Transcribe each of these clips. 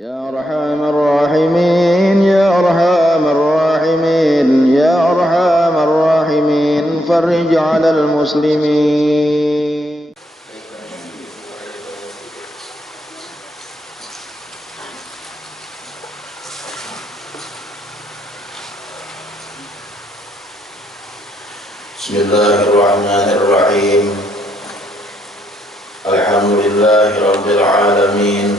يا أرحم الراحمين يا أرحم الراحمين يا أرحم الراحمين فرج على المسلمين. بسم الله الرحمن الرحيم. الحمد لله رب العالمين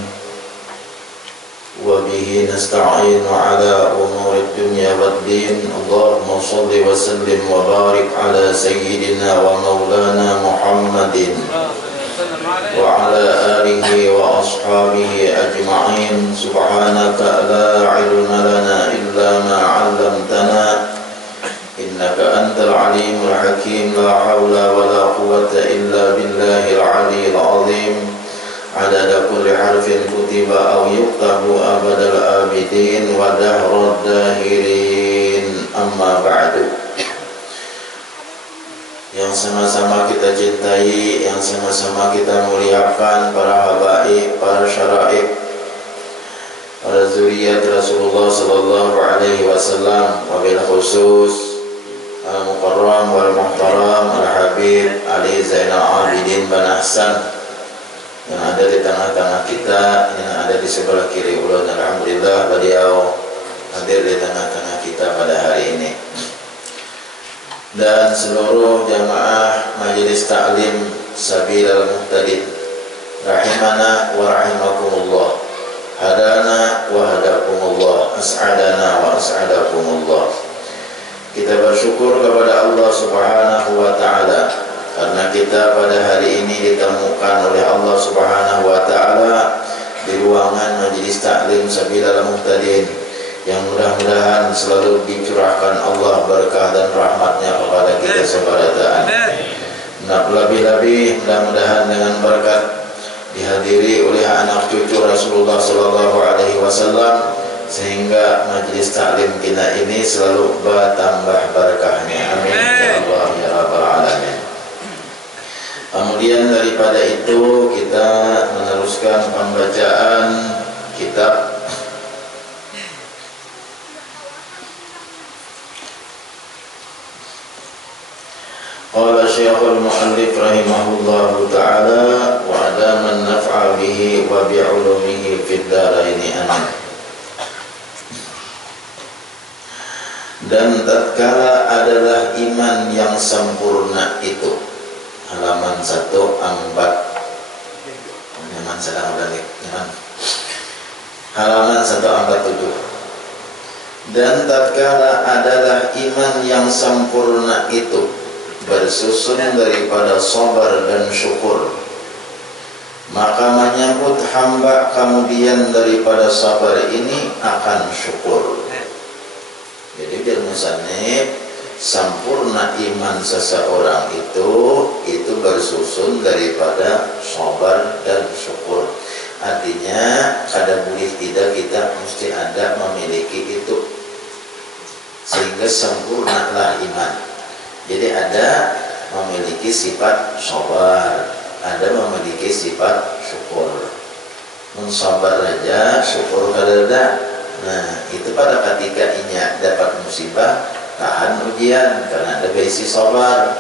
وبه نستعين على أمور الدنيا والدين. اللهم صل وسلم وبارك على سيدنا ومولانا محمد وعلى آله وأصحابه أجمعين. سبحانك لا علم لنا إلا ما علمتنا إنك أنت العليم الحكيم. لا حول ولا قوة إلا بالله العلي العظيم. عدد كل حرف كتب أو يكتب أبد الآبدين ودهر الداهرين. أما بعد. Yang sama-sama kita cintai, yang sama-sama kita muliakan, para habaib, para syaraib, para zuriat Rasulullah sallallahu alaihi wasallam, wabil khusus al-mukarram wal muhtaram al-habib Ali Zainal Abidin bin Ahsan yang ada di tengah-tengah kita, yang ada di sebelah kiri ulun. Alhamdulillah beliau hadir di tengah-tengah kita pada hari ini, dan seluruh jamaah majelis ta'lim Sabilal Muhtadin rahimana wa rahimakumullah, hadana wa hadakumullah, as'adana wa as'adakumullah. Kita bersyukur kepada Allah Subhanahu wa ta'ala karena kita pada hari ini ditemukan oleh Allah Subhanahu wa ta'ala di ruangan majelis ta'lim Sabilal Muhtadin, yang mudah-mudahan selalu dicurahkan Allah berkah dan rahmatnya kepada kita sebarata. Nah, lebih-lebih mudah-mudahan dengan berkat dihadiri oleh anak cucu Rasulullah sallallahu alaihi wasallam, sehingga majelis taklim kita ini selalu bertambah berkahnya. Amin ya Allah ya rabbal alamin. Kemudian daripada itu kita meneruskan pembacaan kitab Qala Syekhul Mu'allif rahimahullahu ta'ala wa adaman naf'a bihi wa bi'ulumihi fid dharaini amin. Dan tatkala adalah iman yang sempurna itu, halaman 1 ambat halaman 147. Dan tatkala adalah iman yang sempurna itu bersusun daripada sabar dan syukur, maka menyambut hamba kemudian daripada sabar ini akan syukur. Jadi biar musannif, sempurna iman seseorang itu bersusun daripada sabar dan syukur. Artinya kada boleh tidak kita mesti ada memiliki itu, sehingga sempurnalah iman. Jadi ada memiliki sifat sabar, ada memiliki sifat syukur. Mensabar aja, syukur kada ada. Nah, itu pada ketika inya dapat musibah, tahan ujian karena ada besi sabar.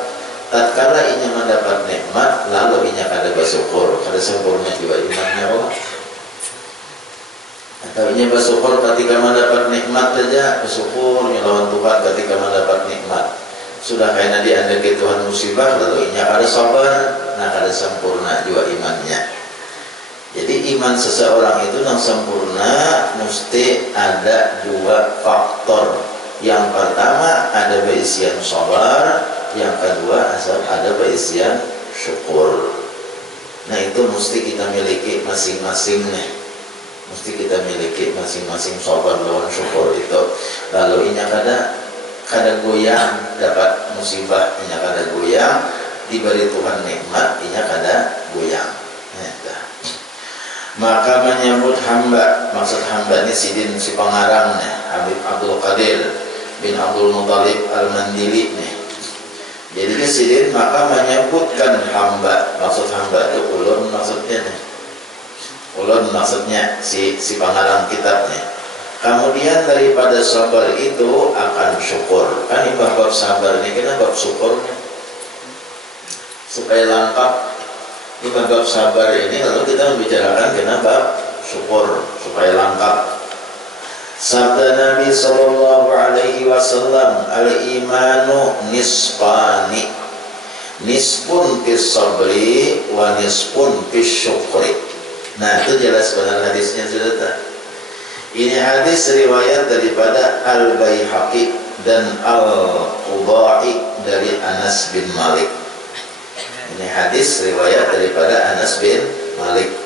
Tatkala inya mendapat nikmat, lalu inya kada bersyukur, kada sempurna juga imannya Allah. Atau inya bersyukur ketika mendapat nikmat saja, bersyukur lawan Tuhan ketika mendapat nikmat. Sudah kena diandalkan Tuhan musibah, lalu inya kada sabar, nah kada sempurna juga imannya. Jadi iman seseorang itu yang sempurna mesti ada dua faktor. Yang pertama ada berisian sabar, yang kedua ada berisian syukur. Nah itu mesti kita miliki masing-masing nih. Mesti kita miliki masing-masing sabar lawan syukur itu. Lalu inya kada goyang dapat musibah, inya kada goyang diberi Tuhan nikmat, inya kada goyang. Maka menyambut hamba, maksud hamba ini sidin si pengarang nih, Habib Abdul Qadir bin Abdul Muttalib Al-Mandili nih. Jadi sidin maka menyebutkan hamba, maksud hamba itu ulun maksudnya nih. ulun maksudnya si pengarang kitabnya. Kemudian daripada sabar itu akan syukur. Kan ibah bab sabar ini kena bab syukurnya supaya lengkap. Ibah bab sabar ini lalu kita membicarakan kena bab syukur supaya lengkap. Sabda Nabi sallallahu alaihi wasallam, al-imanu nisfani, nisfun fis sabri wa nisfun fis syukri. Nah, itu jelas benar hadisnya sudah tak? Ini hadis riwayat daripada Al-Baihaqi dan Al-Qudai dari Anas bin Malik. Ini hadis riwayat daripada Anas bin Malik.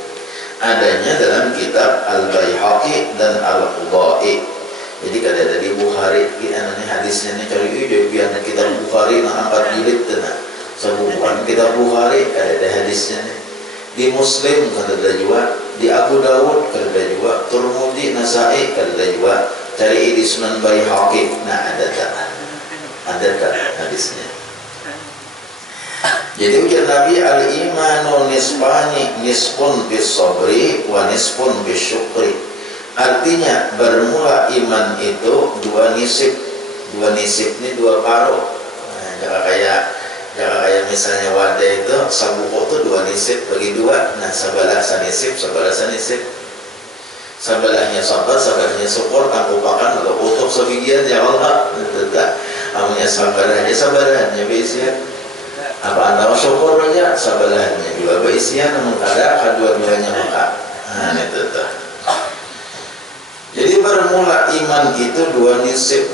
Adanya dalam kitab Al-Baihaqi dan Al-Qudai. Jadi kada ada di Bukhari. Ini hadisnya ini cari ide biar kitab Bukhari nak angkat jilid tenang. Sebuah kitab Bukhari ada hadisnya nih. Di Muslim kada ada juga, di Abu Dawud kada ada juga, Tirmidzi, Nasa'i kada ada juga. Cari di Sunan Baihaqi, nah ada tak hadisnya. Jadi ujar Nabi, al-imanu nisfani, nisfun bis sabri wa nisfun bis syukri. Artinya bermula iman itu dua nisib ini dua paruh. Nah, jangan kayak misalnya wadah itu sabuko itu dua nisib bagi dua. Nah, sabalah sanisib, sabelahnya sabar, sabelahnya syukur, tangkupakan atau utuh sebagian ya Allah. Tidak, amanya sabarannya biasa. Apa antara syukur aja sabelahnya juga berisian namun kada kedua-duanya maka. Nah, itu tuh. Jadi bermula iman itu dua nisib.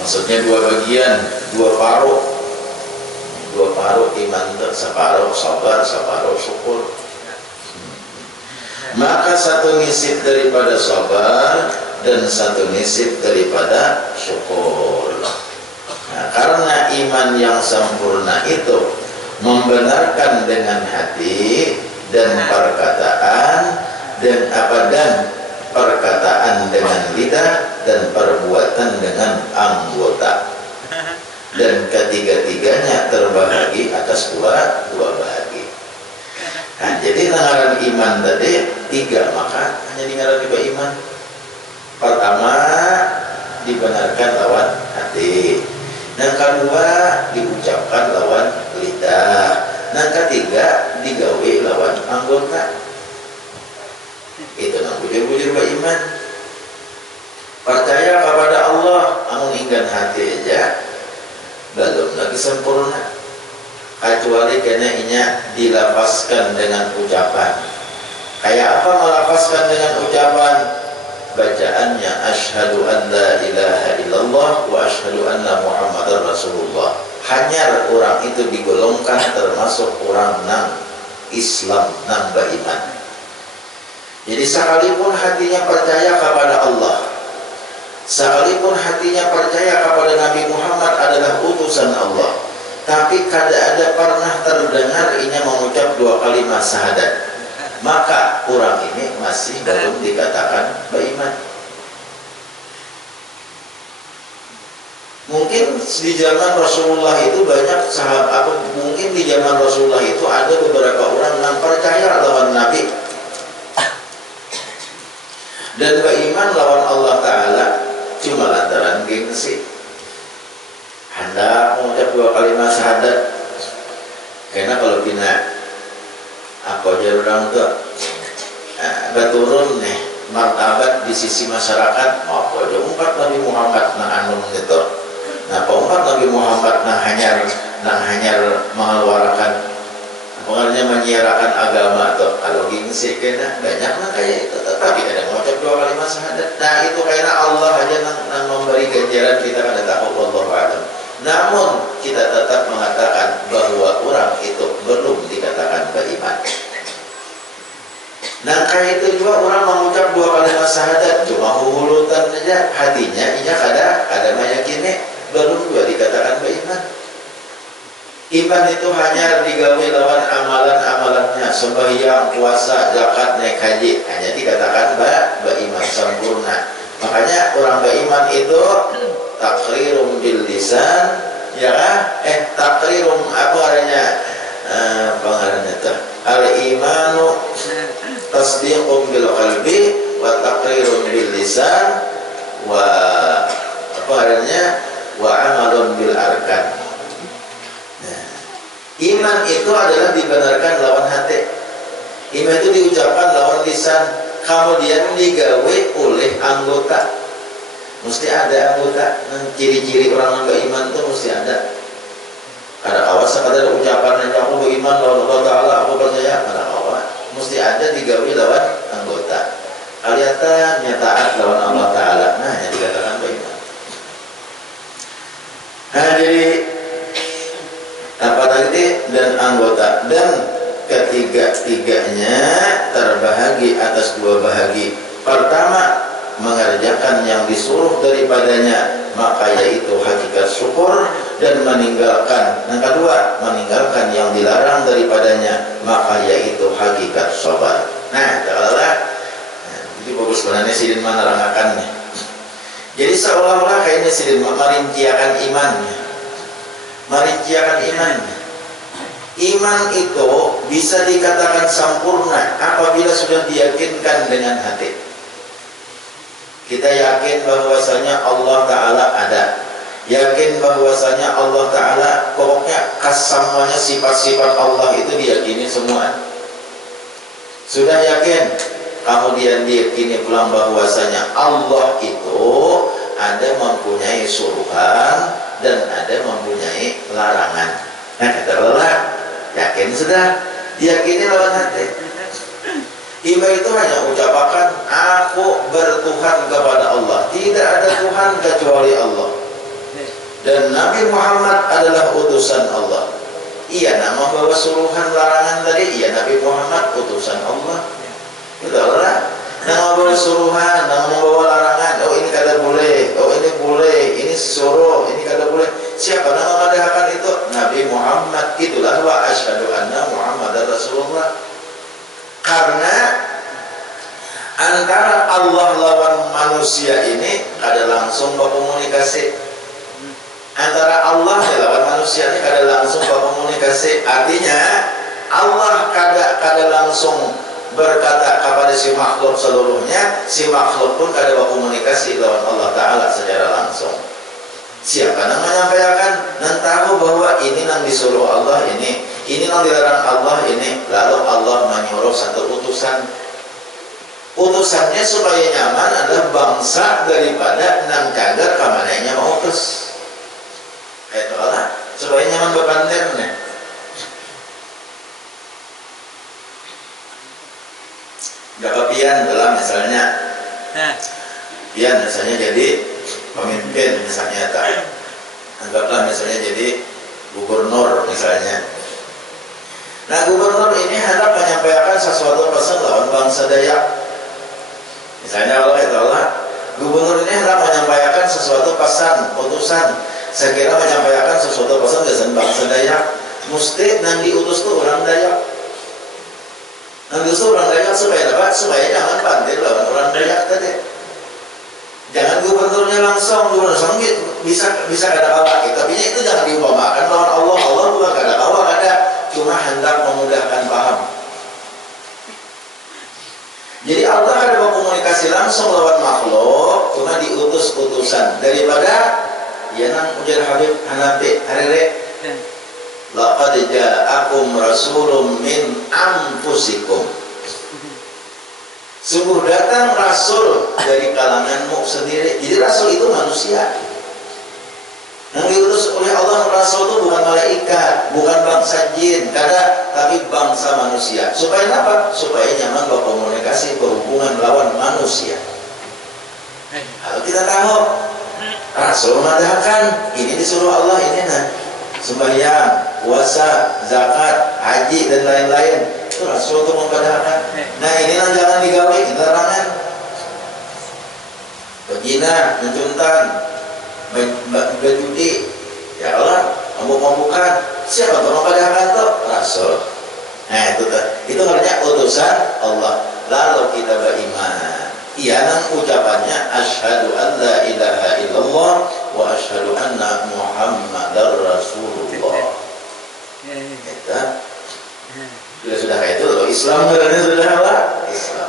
Maksudnya dua bagian, dua paruh iman itu, separuh sabar, separuh syukur. Maka satu nisib daripada sabar dan satu nisib daripada syukur. Nah, karena iman yang sempurna itu membenarkan dengan hati dan perkataan dan perkataan dengan lidah dan perbuatan dengan anggota. Dan ketiga-tiganya terbahagi atas dua bahagi. Nah, jadi ngaran iman tadi tiga, maka hanya ngaran tiga iman. Pertama dibenarkan lawan hati. Yang kedua diucapkan lawan lidah. Yang ketiga digawe lawan anggota. Itu nang bujur-bujur beriman. Percaya kepada Allah, amun inggan hati aja belum lagi sempurna. Kecuali kena inya dilapaskan dengan ucapan. Kayak apa melapaskan dengan ucapan? Bacaannya asyhadu an la ilaha illallah wa asyhadu anna muhammadar rasulullah. Hanya orang itu digolongkan termasuk orang nang Islam, nang beriman. Jadi sekalipun hatinya percaya kepada Allah, sekalipun hatinya percaya kepada Nabi Muhammad adalah utusan Allah, tapi kada ada pernah terdengar inya mengucap dua kalimat syahadat, maka orang ini masih belum dikatakan beriman. Mungkin di zaman Rasulullah itu banyak sahabat, mungkin di zaman Rasulullah itu ada beberapa orang yang percaya lawan Nabi dan beriman lawan Allah Ta'ala cuma lantaran gengsi, hendak mengucap dua kalimat syahadat. Karena kalau bina aku aja orang tuh berturun nih martabat di sisi masyarakat, aku aja umpat Nabi Muhammad nang anum gitu. Nah, umpat Nabi Muhammad nang hanyar mengeluarkan pengernya menyiarakan agama atau kalau gengsi kena banyak lah kayak itu, tetapi ada mengucap dua kalimat syahadat. Nah, itu karena Allah aja nang memberi ganjaran kita kada tahu wallahu a'lam. Namun kita tetap mengatakan bahwa orang itu belum dikatakan beriman. Nah, kayak itu juga orang mengucap dua kalimat syahadat cuma hulutan saja, hatinya inya kada meyakini, belum juga dikatakan beriman. Iman itu hanya digawe lawan amalan-amalannya, sembahyang, puasa, zakat, naik haji, hanya dikatakan beriman sempurna. Makanya orang beriman itu takrirum bil lisan, ya takrirum apa artinya? Pengarangnya itu al-imanu tasdiqun bil qalbi wa taqrirun bil lisan wa apa adanya wa amalun bil arkan. Nah, iman itu adalah dibenarkan lawan hati. Iman itu diucapkan lawan lisan, kemudian digawe oleh anggota. Mesti ada anggota. Ciri-ciri orang yang beriman itu mesti ada. Ada awas, ada ucapan yang aku beriman lawan Allah Ta'ala, aku percaya, ada awas. Mesti ada digawe lawan anggota. Kalian nyataan lawan Allah Ta'ala. Nah, yang dikatakan beriman. Nah, jadi apa tadi? Dan anggota. Dan ketiga-tiganya terbahagi atas dua bahagi. Pertama, mengerjakan yang disuruh daripadanya, maka yaitu hakikat syukur, dan meninggalkan. Yang kedua, meninggalkan yang dilarang daripadanya, maka yaitu hakikat sabar. Nah, itu bagus sebenarnya sidin menerangkannya. Jadi seolah-olah kayaknya sidin merinciakan imannya. Merinciakan imannya. Iman itu bisa dikatakan sempurna apabila sudah diyakinkan dengan hati. Kita yakin bahwasanya Allah Ta'ala ada. Yakin bahwasanya Allah Ta'ala, pokoknya semuanya sifat-sifat Allah itu diyakini semua. Sudah yakin, kemudian diyakini pulang bahwasanya Allah itu ada mempunyai suruhan dan ada mempunyai larangan. Nah, kata Allah, yakin sudah, diyakini lawan hati. Iman itu hanya ucapan aku bertuhan kepada Allah, tidak ada Tuhan kecuali Allah, dan Nabi Muhammad adalah utusan Allah. Iya, nama membawa suruhan larangan tadi, iya Nabi Muhammad utusan Allah. Betul lah. Nama membawa suruhan, nama membawa larangan. Oh ini kada boleh, oh ini boleh, ini suruh, ini kada boleh. Siapa nama madahkan itu? Nabi Muhammad. Itulah wa asyhadu anna Muhammadar Rasulullah. Karena antara Allah lawan manusia ini ada langsung berkomunikasi. Antara Allah lawan manusia ini ada langsung berkomunikasi. Artinya Allah kada langsung berkata kepada si makhluk seluruhnya, si makhluk pun kada berkomunikasi lawan Allah Ta'ala secara langsung. Siapa yang menyampaikan dan tahu bahwa ini yang disuruh Allah ini yang dilarang Allah ini, lalu Allah menyuruh satu utusan. Utusannya supaya nyaman adalah bangsa daripada nang cagar kamananya mau utus. Itu lah supaya nyaman bepanternya. Gak pian dalam misalnya, pian misalnya jadi pemimpin misalnya tak, anggaplah misalnya jadi gubernur misalnya. Nah gubernur ini hendak menyampaikan sesuatu pesan lawan bangsa Dayak. Misalnya Allah itu Allah, gubernur ini hendak menyampaikan sesuatu pesan, utusan. Sekira menyampaikan sesuatu pesan ke bangsa Dayak, mesti yang diutus tuh orang Dayak. Yang diutus orang Dayak supaya apa? Supaya jangan pandir lawan orang Dayak tadi. Jangan gubernurnya langsung bisa kada kawa. Tapi itu jangan diumpamakan lawan Allah. Allah bukan kada kawa, kada, cuma hendak memudahkan paham. Jadi Allah ada berkomunikasi langsung lawan makhluk, cuma diutus utusan daripada ya nang ujar Habib Hanafi harire. Laqad ja'akum rasulun min anfusikum. Sungguh datang rasul dari kalanganmu sendiri. Jadi rasul itu manusia. Yang diutus oleh Allah rasul itu bukan malaikat, bukan bangsa jin, tapi bangsa manusia. Supaya apa? Supaya nyaman berkomunikasi, berhubungan lawan manusia. Kalau kita tahu rasul mengatakan ini disuruh Allah ini sembahyang, puasa, zakat, haji dan lain-lain. Itu rasul untuk mempadahkan. Nah inilah jangan digawe, kita larangan. Pejina, mencuntan, berjudi, ya Allah, mabuk-mabukan. Siapa yang mempadahkan itu? Rasul. Nah itu artinya utusan Allah. Lalu kita beriman. Ialah ucapannya asyhadu an la ilaha illallah wa asyhadu anna Muhammadar Rasulullah. Kita sudah kayak itu loh. Islam sebenarnya sudah apa? Islam.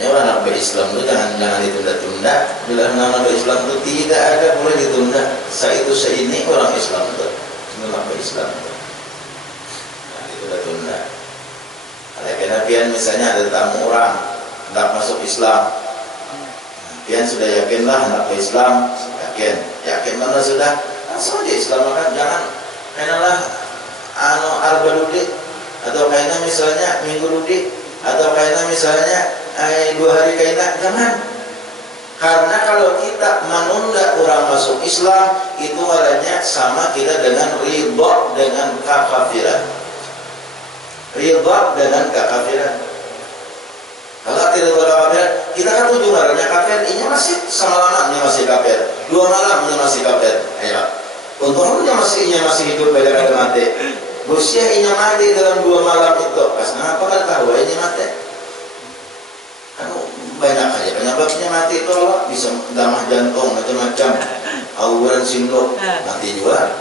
Makanya orang nak berislam itu jangan ditunda-tunda. Bila orang berislam itu tidak ada boleh ditunda. Saya ini orang Islam itu, nak berislam itu. Nah, ditunda-tunda. Karena pian misalnya ada tamu orang hendak masuk Islam. Pian sudah yakinlah hendak ke Islam, yakin mana sudah langsung aja Islam makan. Jangan kenalah arba dudi atau kayaknya misalnya minggu dudi atau kayaknya misalnya 2 hari kayaknya, jangan. Karena kalau kita menunda orang masuk Islam itu adanya sama kita dengan ridha dengan kekafiran. Ridha dengan kekafiran. Kalau tidak ridha kekafiran, kita kan tujuh marahnya kafir, ini masih semalaman ini masih kafir, 2 malam ini masih kafir. Ayo. Untungnya masih hidup beda kali mati. Usia ini mati dalam 2 malam itu. Pas kenapa kan tahu ini mati? Kan banyak aja penyebabnya mati itu loh, bisa damah jantung macam-macam, auran sindok mati juga,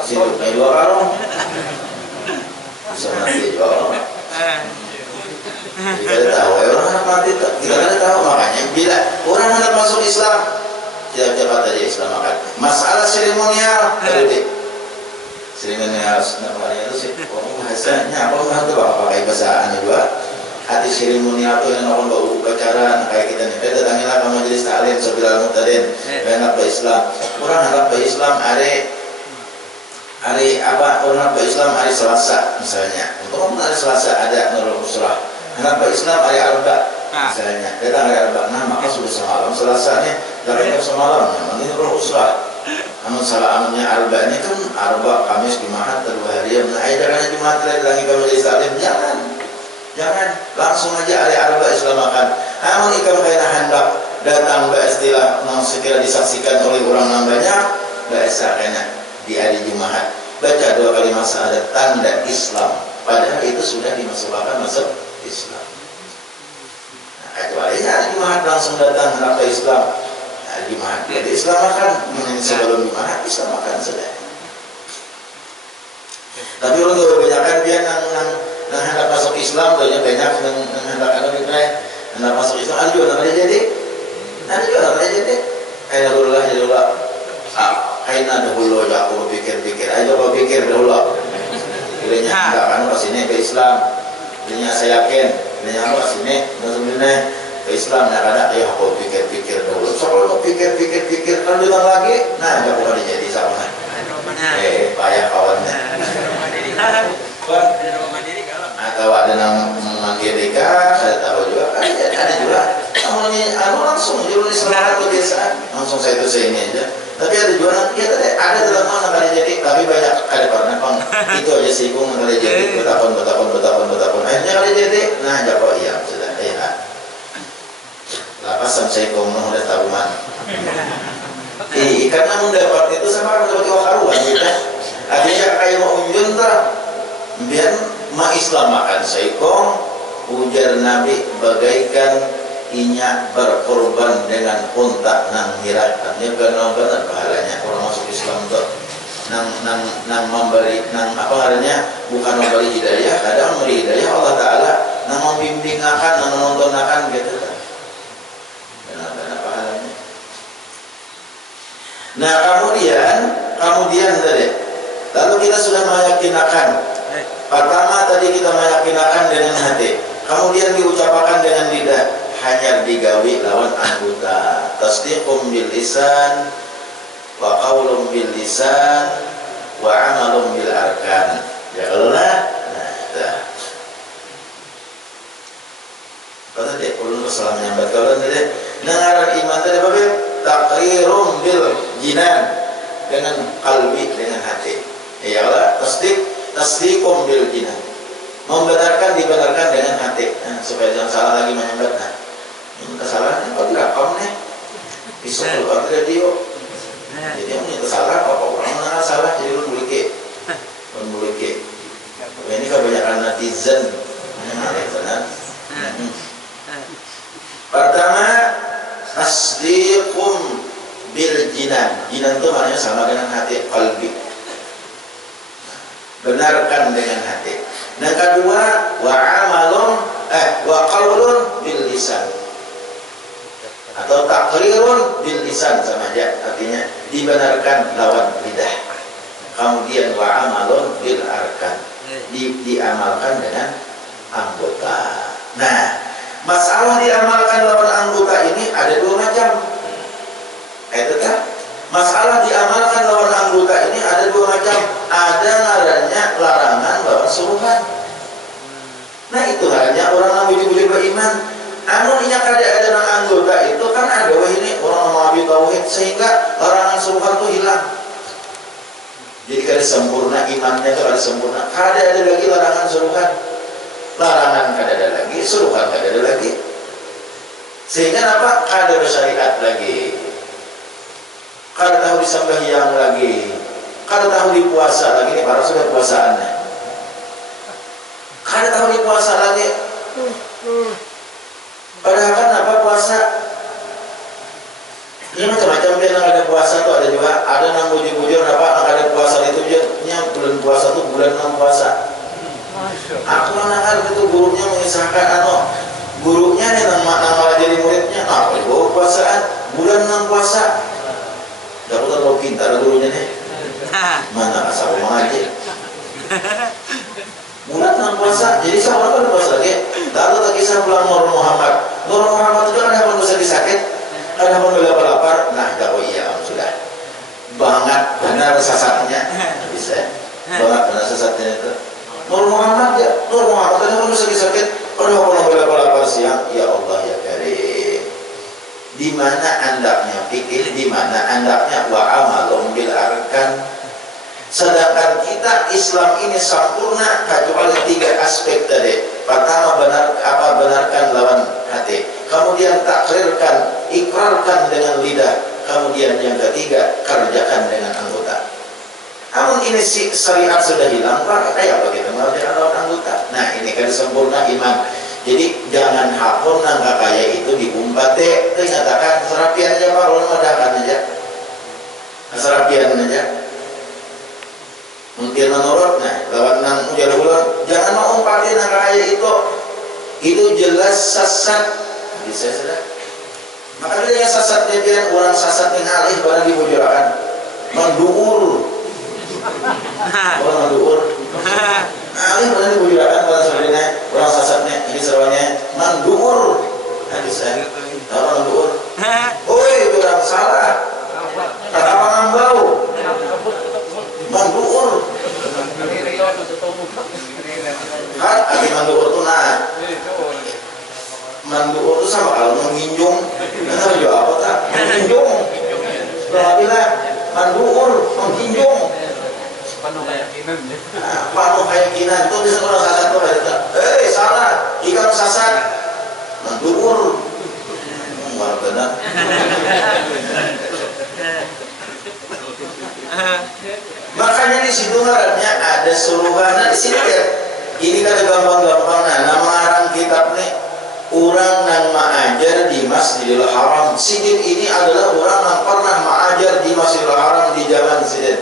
sindoknya 2 karung, bisa mati juga. Kita ada tahu orang anak mati, kita ada tahu. Makanya bila orang anak masuk Islam, cepat aja Islam makan. Masalah seremonial, seremonial, itu sih, bahasanya apa itu pakai bahasa juga. Hati seremonial itu yang orang bawa upacara kayak kita nih. Kita datangilah ke majelis taklim Sabilal Muhtadin, anak Islam. Orang anak Islam hari apa? Orang anak Islam hari Selasa misalnya. Untuk hari Selasa ada Nurul Usrah. Anak Islam hari Arba misalnya. Datang hari Arba. Nah maka sudah semalam Selasanya, dari semalam namanya Nurul Usrah. Namun salah anunya Arba ini kan Arba Kamis Jumat 2 hari. Nah jangan Jumat lagi ke majelis taklim, jangan langsung aja hari Arba Islam makan. Namun ikan kaya hendak datang istilah yang sekira disaksikan oleh orang yang banyak, biasa kayaknya di hari Jumat baca 2 kalimat syahadat tanda Islam, padahal itu sudah dimasukkan masuk Islam. Nah, kecuali hari Jumat langsung datang hendak ke Islam, hari Jumat jadi Islam makan, sebelum Jumat Islam makan sudah. Tapi orang kebanyakan dia yang hendak masuk Islam, banyak yang hendak hendak masuk Islam, ada juga nak jadi, kayak dulu kayak dahulu aja aku pikir-pikir, aja aku pikir dahulu, bilangnya hendak ke sini ke Islam, bilangnya saya yakin, bilangnya ke sini, sebenarnya ke Islam, nak ada, ya aku pikir-pikir dahulu, kalau pikir, kalau datang lagi, nah aku kali jadi sama, payah kawannya. Atau ada yang Mandiri-kah, saya tahu juga kan ada juga langsung jual Islam kebiasaan langsung saya ini aja. Tapi ada juga ya ada dalam mana kali jadi, tapi banyak ada karena itu aja singgung kali jadi betapun akhirnya kali jadi nah jago iya sudah ya lapasan saya ngomong udah tahuan karena mendapat itu sama mendapat wakaruan gitu artinya kayak mau unjun tak biar ma Islam makan saikong ujar Nabi bagaikan inya berkorban dengan unta nang hirat, artinya benar-benar pahalanya orang masuk Islam tuh nang memberi nang apa artinya bukan memberi hidayah, kadang memberi hidayah Allah Taala nang membimbing akan nang menonton akan gitu kan benar-benar pahalanya. Nah kemudian tadi lalu kita sudah meyakinakan pertama tadi kita meyakinakan dengan hati, kemudian diucapkan dengan lidah, hanya digawi lawan anggota. Tasdiqum bil lisan wa qaulum bil lisan wa amalum bil arkan. Ya Allah. Nah, dah. Kata dia ulun salam nyambat kalau tadi nangaran iman tadi apa? Taqrirum bil jinan dengan qalbi dengan hati. Ya Allah, tasdiqum bil jinan. Membenarkan dibenarkan dengan hati. Nah, supaya jangan salah lagi menyambat. Nah, ini kesalahannya kalau direkam nih bisa keluar dari radio. Jadi yang ini kesalahan apa orang mana salah jadi lu mulike. Ini kebanyakan netizen. Pertama tasdiqum bil jinan. Jinan itu maknanya sama dengan hati, qalbi. Benarkan dengan hati. Yang kedua wa qaulun bil lisan atau takrirun bil lisan, sama aja artinya dibenarkan lawan lidah. Kemudian wa amalun bil arkan, diamalkan dengan anggota. Nah, masalah diamalkan lawan anggota ini ada dua macam. Itu kan masalah diamalkan lawan anggota ini ada dua macam. Ada ngarannya larangan lawan suruhan. Nah itu hanya orang yang wujud-wujud beriman. Anu nya kada ada orang anggota itu kan ada wah ini orang memahami tauhid sehingga larangan suruhan itu hilang. Jadi kada sempurna imannya, itu kada sempurna. Kada ada lagi larangan suruhan. Larangan kada ada lagi, suruhan kada ada lagi. Sehingga apa? Kada bersyariat lagi. Kada tahu disambahyang lagi. Kada tahu dipuasa lagi, ini baru sudah puasaannya. Kada tahu dipuasa lagi. Padahal kan apa puasa? Ini macam-macam dia nang ada puasa tuh ada juga. Ada nang bujur-bujur apa nang ada puasa itu nya bulan puasa tuh bulan nang puasa. Aku nang itu gurunya mengisahkan gurunya nih nang malah jadi muridnya. Apa itu puasaan bulan nang puasa? Gak terlalu pintar gurunya nih. Mana asal mengaji. Bulan nang puasa, jadi sama kan puasa lagi. Lalu tak kisah pulang Nur Muhammad. Nur Muhammad itu kan ada pun bisa disakit, ada pun lapar. Nah, kalau iya sudah banget benar sasatnya, bisa banget benar sasatnya itu. Nur Muhammad ya, Nur Muhammad ada pun bisa disakit, ada pun lapar siang. Ya Allah ya Karim. Di mana andaknya pikir, di mana andaknya wa amalum bil arkan. Sedangkan kita Islam ini sempurna kecuali tiga aspek tadi. Pertama benarkan lawan hati. Kemudian takrirkan, ikrarkan dengan lidah. Kemudian yang ketiga kerjakan dengan anggota. Namun ini syariat sudah hilang, Pak. Kayak apa kita mengerjakan lawan anggota? Nah ini kan sempurna iman. Jadi jangan hakun nangka kaya itu diumpat deh. Nyatakan serapian aja Pak, ulun madakan aja. Serapian aja. Mungkin menurut, nah lawan nang ujar ulang, jangan mau umpatin nang kaya itu jelas sesat, bisa sudah. Makanya yang sesat dia orang sesat yang alih barang dibujurakan, menduur, orang menduur, alih barang dibujurakan pada sebenarnya orang sesatnya ini seruannya menduur, nah bisa, orang menduur, oi orang salah, kata pangambau. Manduur kan ada manduur tuh nah manduur tuh sama kalau menginjung kita juga apa tak menginjung setelah bilang manduur menginjung panuh keyakinan itu bisa orang sasat tuh salah ikan sasat manduur benar makanya di situ ngarannya ada suruhan. Nah di sini ya, ini kan gampang-gampang. Nah nama ngarang kitab nih, orang yang mengajar di Masjidil Haram. Sidin ini adalah orang yang pernah mengajar di Masjidil Haram di zaman Sidin.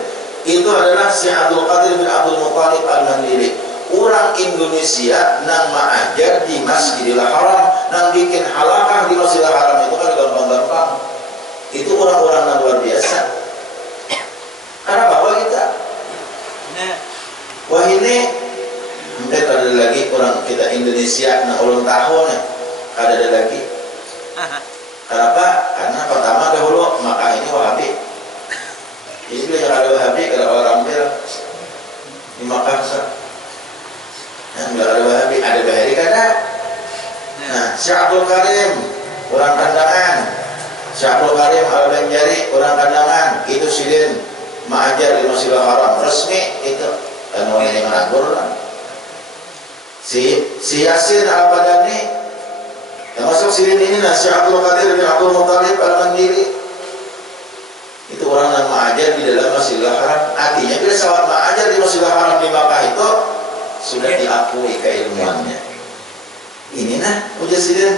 Itu adalah Syekh Abdul Qadir bin Abdul Muttalib Al-Mandiri. Orang Indonesia yang mengajar di Masjidil Haram, yang bikin halakah di Masjidil Haram itu kan gampang-gampang. Itu orang-orang yang luar biasa. Karena bahwa kita wah ini mungkin ada lagi orang kita Indonesia nah ulang tahun ada lagi. Kenapa? Karena pertama dahulu maka ini Wahabi. Jadi bila ada Wahabi ada orang Ampel di Makassar. Yang bila ada Wahabi ada Bahari kada. Nah Syekh Abdul Karim orang Kandangan, Syekh Abdul Karim Al-Banjari orang Kandangan itu Sidin mengajar di Masjidil Haram resmi itu dan orang yang nganggur lah. Si Yasin Al-Badani termasuk Sidin ini Syekh Abdul Qadir bin Abdul Muttalib Al-Mandiri itu orang yang mengajar di dalam Masjidil Haram. Artinya bila sahabat mengajar di Masjidil Haram di Makkah itu sudah diakui keilmuannya. Ini nah ujar Sidin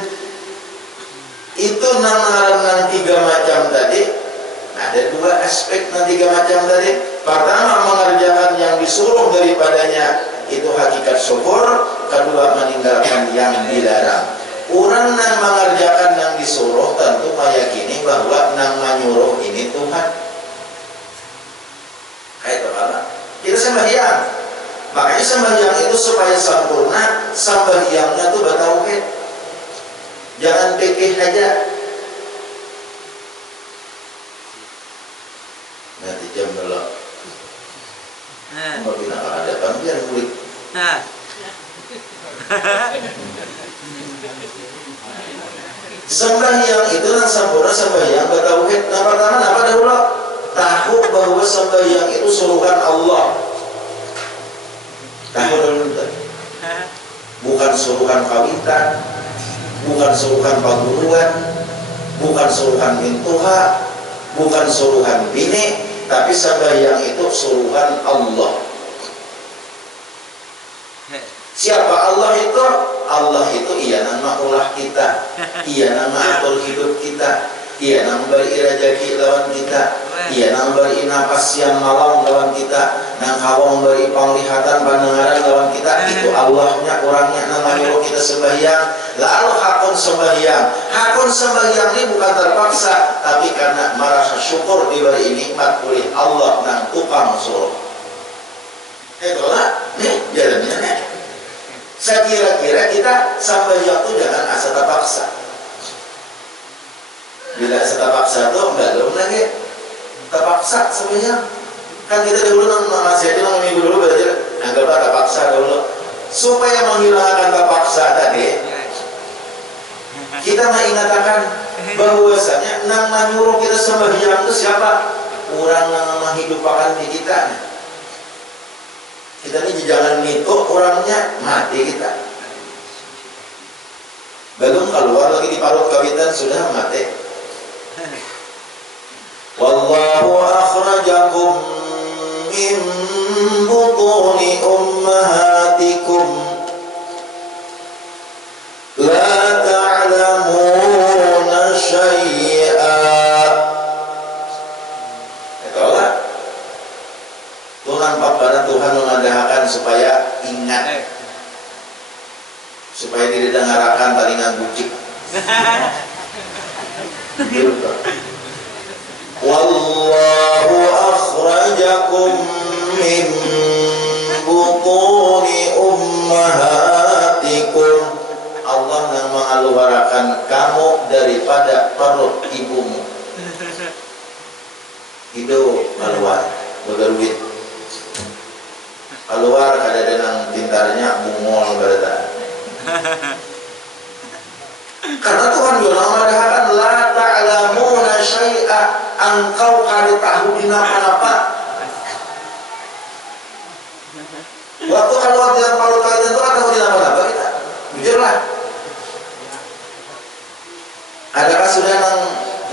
itu nang tiga macam tadi. Ada dua aspek dan tiga macam tadi. Pertama mengerjakan yang disuruh daripadanya itu hakikat syukur. Kedua meninggalkan yang dilarang. Orang yang keadaan yang disuruh tentu meyakini bahwa yang menyuruh ini Tuhan. Kayak itu apa? Kita sembahyang. Makanya sembahyang itu supaya sempurna, sembahyangnya tuh bertauhid. Jangan pikir aja. Nanti jam dulu. Mau bilang ada panggilan kulit. Sembahyang itu yang sempurna, sembahyang bertauhid. Nah, pertama apa dahulu? Tahu bahwa sembahyang itu suruhan Allah. Tahu dulu, bukan suruhan kawitan, bukan suruhan paguruan, bukan suruhan mintuha, bukan suruhan bini, tapi sembahyang itu suruhan Allah. Siapa Allah itu? Allah itu ia nama ulah kita, ia nama atur hidup kita, ia nama beri rezeki lawan kita, ia nama beri napas siang malam lawan kita, nang hawa memberi penglihatan pandengaran lawan kita. Itu Allahnya, orangnya nama nyuruh kita sembahyang. Lalu hakun sembahyang, hakun sembahyang ini bukan terpaksa, tapi karena merasa syukur diberi nikmat oleh Allah nang tukang suruh. Itulah nih jalannya nih. Saya kira-kira kita sembahyang itu jangan asal terpaksa. Bila asal terpaksa itu enggak dong lagi terpaksa sembahyang. Kan kita dulu masih aja minggu dulu belajar anggaplah terpaksa dulu supaya menghilangkan terpaksa tadi. Kita mengingatkan bahwasanya nang menyuruh kita sembahyang itu siapa? Orang yang menghidupkan di kita. Kita ini jangan ngikut orangnya mati kita. Belum keluar lagi di parut kawitan sudah mati. Wallahu akhrajakum min butuni ummahatikum la ta'lamuna syai'a. Itulah Tuhan pada Tuhan mengadakan supaya ingat, supaya didengarkan talingan bucik. Wallahu akhrajakum min butuni ummahatikum. Allah yang mengeluarkan kamu daripada perut ibumu. Hidup keluar bergeruit. Keluar ada dengan pintarnya bungol berada. Karena Tuhan juga mengatakan la ta'lamuna syai'a, engkau kada tahu dina apa. Waktu keluar dalam parut kawitan itu tahu dina apa kita? Jujurlah. Adakah sudah yang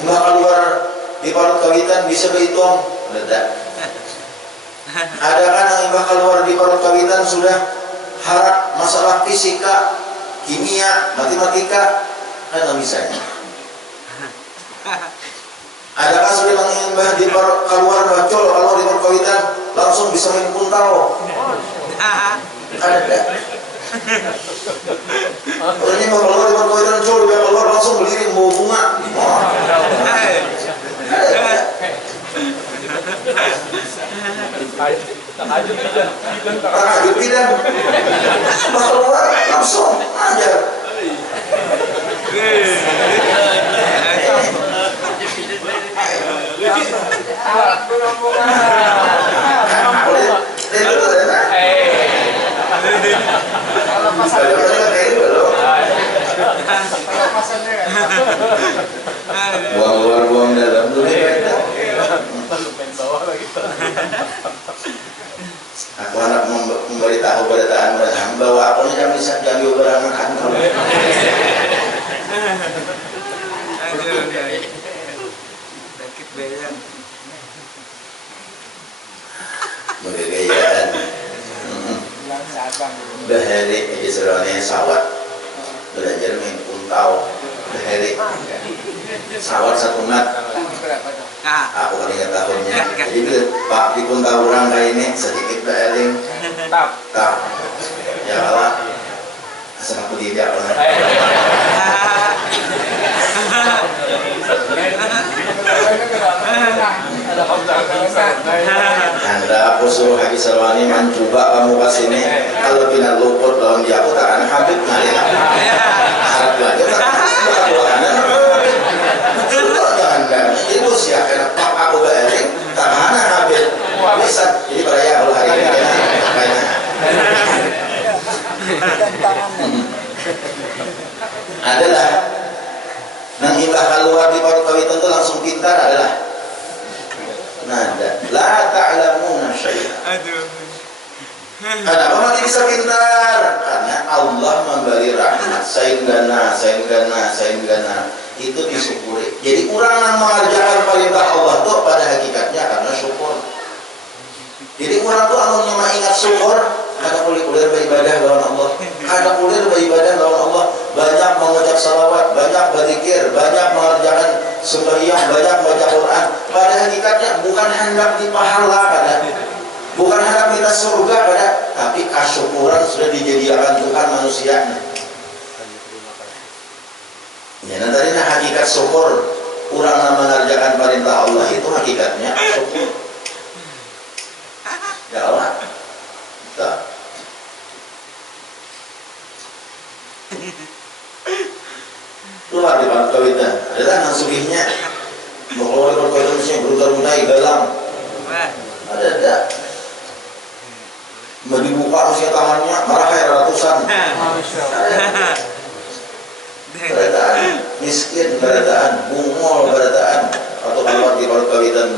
keluar di parut kawitan bisa berhitung? Tidak. Adakah yang imbah keluar di parut kawitan sudah harap masalah fisika, kimia, matematika? Kan nggak bisanya. Adakah sudah yang imbah di parut keluar bacol, keluar di parut kawitan langsung bisa main puntal? Ada. Kalau ini mau keluar di parut kawitan col, dia keluar langsung berdiri mau bunga. Tahajud bidan keluar langsung aja. Buang luar buang dalam dulu. Aku anak memberitahu pada tahan bahwa aku ini kan bisa jadi barang makan. Bergayaan. Bahari aja seruannya sawat. Belajar main puntau. Bahari. Sawat satu mat. Aku kan ingat tahunnya. Jadi bila Pak di puntau orang kayak ini sedikit bereling. Tak. Ya Allah. Asal aku tidak. adalah nang imbah keluar di paut kawitan itu langsung pintar adalah nada la ta'lamuna syai'an. Kenapa nanti bisa pintar? Karena Allah memberi rahmat sainggana itu disyukuri. Jadi orang yang mengerjakan perintah Allah itu pada hakikatnya karena syukur. Jadi orang tuh anu ingat syukur, ada kulir beribadah lawan Allah, ada kulir beribadah lawan Allah, banyak mengucap salawat, banyak berzikir, banyak mengerjakan sembahyang, banyak baca Quran. Pada hakikatnya bukan hendak dipahala pada, bukan hendak minta surga pada, tapi kesyukuran sudah dijadikan Tuhan manusianya. Ya, nanti hakikat syukur orang yang mengerjakan perintah Allah itu hakikatnya syukur. Ya Allah. Tak. Keluar di paut kawitan. Ada nang sugihnya. Mau keluar di paut kawitan mesti beruntai galang. Ada. Mau dibuka usia tangannya marah kayak ratusan. Berataan miskin, berataan bungol, berataan atau keluar di paut kawitan.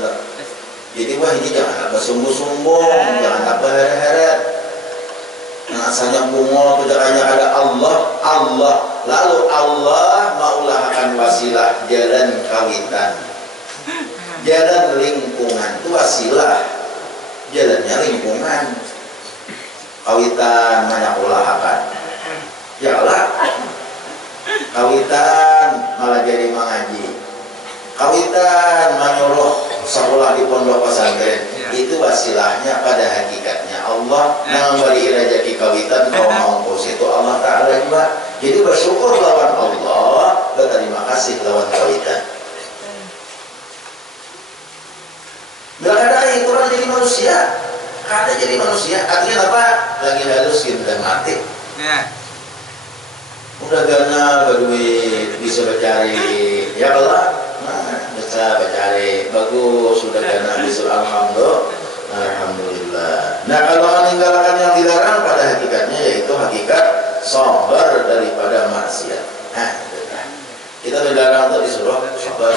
Jadi wah ini jangan bersombong-sombong, jangan berheret-heret. Nah, asalnya bungol kejakannya ada Allah, lalu Allah maulahkan wasilah jalan kawitan, jalan lingkungan itu wasilah, jalannya lingkungan. Kawitan banyak ulahakan, ya Allah. Kawitan malah jadi mengaji, kawitan menyuruh sekolah di pondok pesantren, itu wasilahnya pada hakikatnya Allah memberi rezeki kawitan kaum mampus itu Allah Ta'ala juga. Jadi bersyukur lawan Allah, berterima kasih lawan kawitan. Bila kadang itu orang jadi manusia, kada jadi manusia, artinya apa? Lagi halus gitu dan mati. Udah gana berduit, bisa bercari, ya Allah. Bisa bercari bagus, sudah kena bisul alhamdulillah. Nah, kalau meninggalkan yang dilarang pada hakikatnya yaitu hakikat sabar daripada maksiat. Nah, kita dilarang itu disuruh sabar.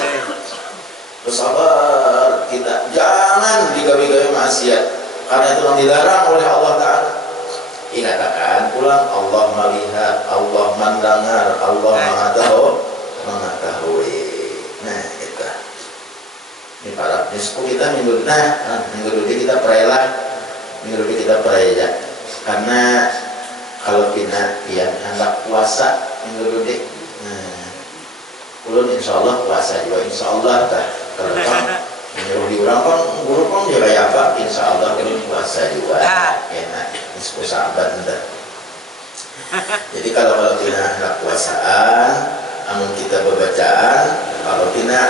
Bersabar kita, jangan digawe-gawe maksiat karena itu yang dilarang oleh Allah Ta'ala. Dikatakan pulang Allah melihat, Allah mendengar, Allah mengetahui. Nah, kita ini para nisku kita minggu ini kita perayaan, karena kalau kita hendak puasa minggu ini, ulun insya Allah puasa juga, insya Allah dah. Kalau kan menyuruh diulang kan guru kan juga ya apa, insya Allah ulun puasa juga, enak nisku sahabat dah. Jadi kalau kita hendak puasaan, amun kita berbacaan, kalau kita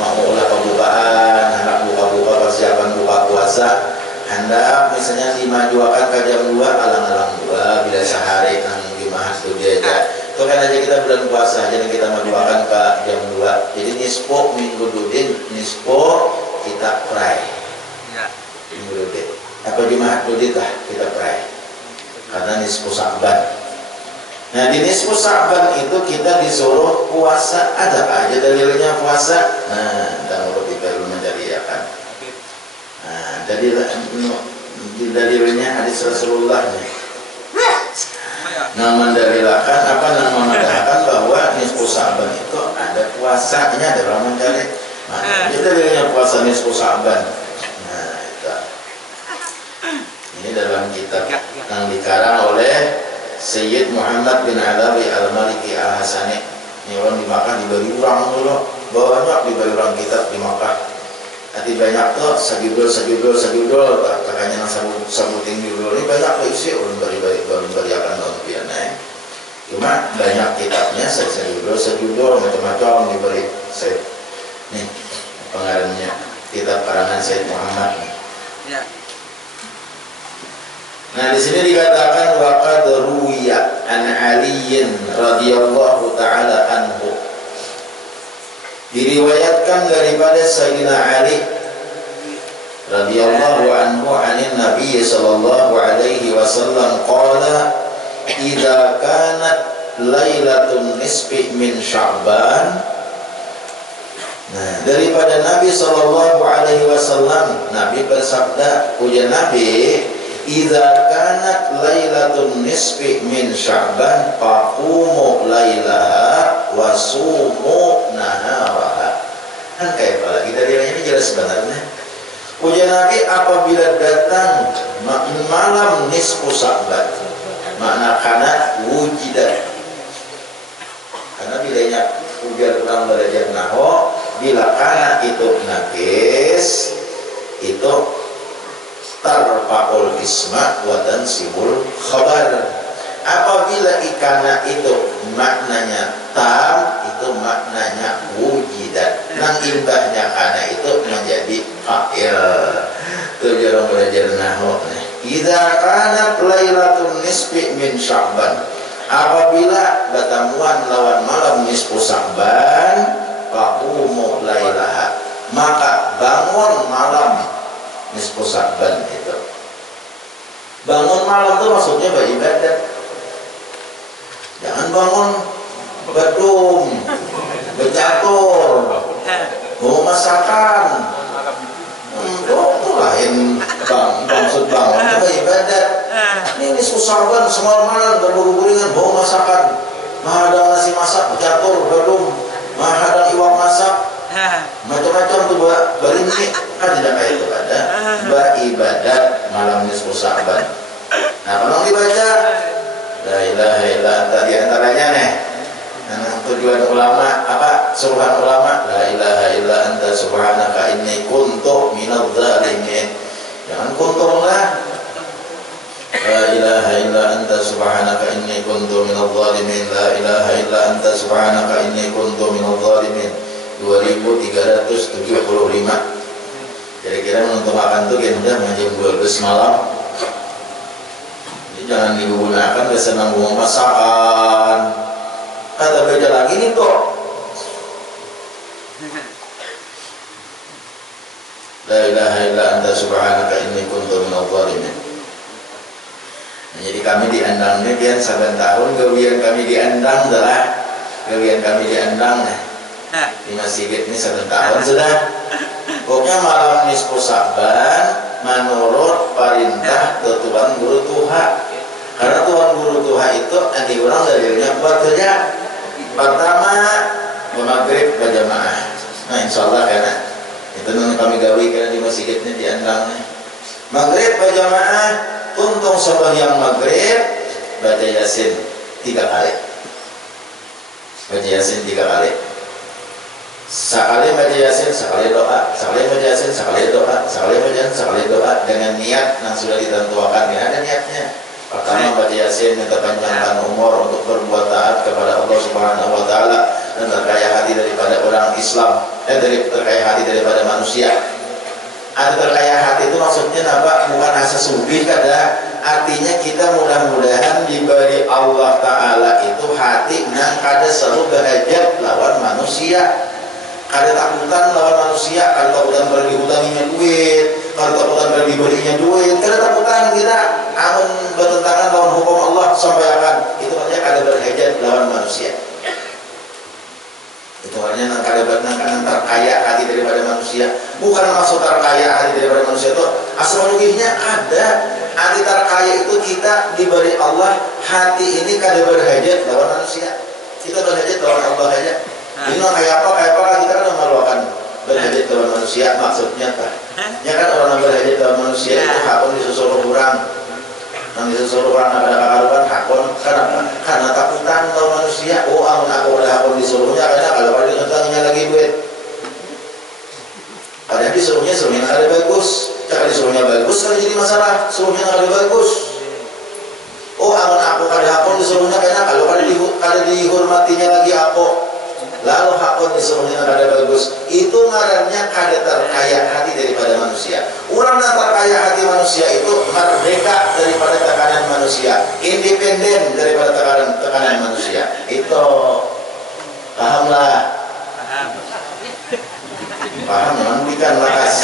mau ulah pembukaan, hendak buka-buka persiapan buka puasa, hendak misalnya dimajuakan ke jam 2, alang-alang 2, bila sehari nang gimana tuh dia aja. Itu kan aja kita bulan puasa, jadi kita majuakan ke jam 2. Jadi nispo minggu dudin, nispo kita pray. Minggu dudin. Apa gimana dudin lah kita pray. Karena nispo Sa'ban. Nah, di nisfu Sa'ban itu kita disuruh puasa. Ada aja dalilnya puasa. Nah, dan lebih perlu menjadikan. Nah, dalilnya hadis Rasulullah nih. Nah, mendalilkan bahwa nisfu Sa'ban itu ada puasanya, ada orang mencari. Nah, ini dalilnya puasa nisfu Sa'ban. Nah, itu. Ini dalam kitab yang dikarang oleh Sayyid Muhammad bin Alawi Al-Maliki Al-Hasani. Ini orang di Makkah dibagi orang dulu, banyak dibagi orang kitab di Makkah. Nanti banyak tuh sajudul, kakaknya sabuting judul ini banyak tuh isi orang bari akan daun piana. Cuma banyak kitabnya sajudul macam-macam diberi. Nih pengarangnya kitab karangan Sayyid Muhammad. Ya. Nah, di sini dikatakan waqad ruwiya an Aliyin radhiyallahu taala anhu. Diriwayatkan daripada Sayyidina Ali radhiyallahu anhu anin Nabi sallallahu alaihi wasallam qala idza kanat lailatul nisfi min Sya'ban. Nah, daripada Nabi sallallahu alaihi wasallam, Nabi bersabda, ujar Nabi, "Idza kanat lailatul nisfi min Sya'ban faqumu lailaha wa sumu naharaha." Kan kayak apa lagi dari ini jelas sebenarnya. Ujar Nabi, apabila datang malam nisfu Sya'ban, makna kana wujidat. Karena bilanya ujar orang belajar nahwu, bila kana itu nakis, itu tarfa'ul isma wa tansibul khabar. Apabila ikana itu maknanya tam, itu maknanya wujidat. Nang imbahnya kana itu menjadi fa'il. Itu orang belajar nahwu. Idza kanat lailatul nisfi min Sya'ban, apabila batamuan lawan malam nisfu Sya'ban, faqumu lailaha, maka bangun malam nisfu Sya'ban itu. Bangun malam itu maksudnya beribadat. Jangan bangun bedung, bercatur, mau masakan. Itu lain maksud bangun itu beribadat. Ini nisfu Sya'ban semalam-malam berburu-buringan bau masakan. Mahadang nasi masak, bercatur, bedung, mahadang iwak masak, macam-macam tuh berini, kan tidak kayak itu ada beribadat malam nisfu Sya'ban. Nah, kalau dibaca la ilaha illa anta, di antaranya nih tujuan ulama apa, suruhan ulama, la ilaha illa anta subhanaka inni kuntu minadz zalimin. Jangan kuntu lah, la ilaha illa anta subhanaka inni kuntu minadz zalimin, la ilaha illa anta subhanaka inni kuntu minadz zalimin. 2375. Kira-kira untuk makan tuh kan udah jam 12 malam. Jadi jangan digunakan kesenang bunga masakan. Kata beda lagi nih kok. La ilaha illa anta subhanaka inni kuntu minadz zalimin. Jadi kami diandangnya kian saban tahun gawian kami diandang adalah gawian kami diandang di masjid ini saban tahun sudah. Pokoknya malam nisfu Sya'ban menurut perintah Tuhan Guru Tuhan. Karena Tuhan Guru Tuhan itu anti orang dalilnya buat kerja. Pertama maghrib berjamaah. Nah insyaallah karena itu nanti kami gawi karena di masjid ini diandangnya. Maghrib berjamaah, tuntung sembahyang maghrib baca Yasin 3 kali. Baca Yasin 3 kali. Sekali baca Yasin, sekali doa, sekali baca Yasin, sekali doa, sekali baca Yasin, sekali doa dengan niat yang sudah ditentukan. Ada niatnya. Pertama baca Yasin minta panjangkan umur untuk berbuat taat kepada Allah Subhanahu wa taala dan terkaya hati daripada orang Islam, terkaya hati daripada manusia. Ada terkaya hati itu maksudnya apa? Bukan asa subih kada. Artinya kita mudah-mudahan diberi Allah taala itu hati yang kada selalu berhajat lawan manusia. Kada takutan lawan manusia, kada takutan berdihutanginya duit, kada takutan berdiberinya duit, kada takutan kita amun bertentangan lawan hukum Allah sampaikan. Itu artinya kada berhajat lawan manusia. Itu artinya kada terkaya hati daripada manusia. Bukan maksud terkaya hati daripada manusia itu astrologinya ada. Hati terkaya itu kita diberi Allah hati ini kada berhajat lawan manusia. Kita berhajat lawan Allah aja. Ini kayak apa kita kan memalukan berhajat lawan manusia, maksudnya apa? Ya kan orang berhajat lawan manusia itu hakun disusul orang, yang disusul orang ada kakaruan hakun kenapa? Karena takutan lawan manusia. Oh amun aku ada hakun disuruhnya karena kalau pada ditanya lagi duit. Ada disuruhnya ada bagus, cara disuruhnya bagus kan jadi masalah, suruhnya ada bagus. Oh amun aku ada hakun disuruhnya karena kalau pada dihormatinya lagi aku. Lalu hakun disuruhnya kada bagus, itu ngarannya kada terkaya hati daripada manusia. Orang yang terkaya hati manusia itu merdeka daripada tekanan manusia, independen daripada tekanan manusia. Itu pahamlah. Paham memang bukan lakas.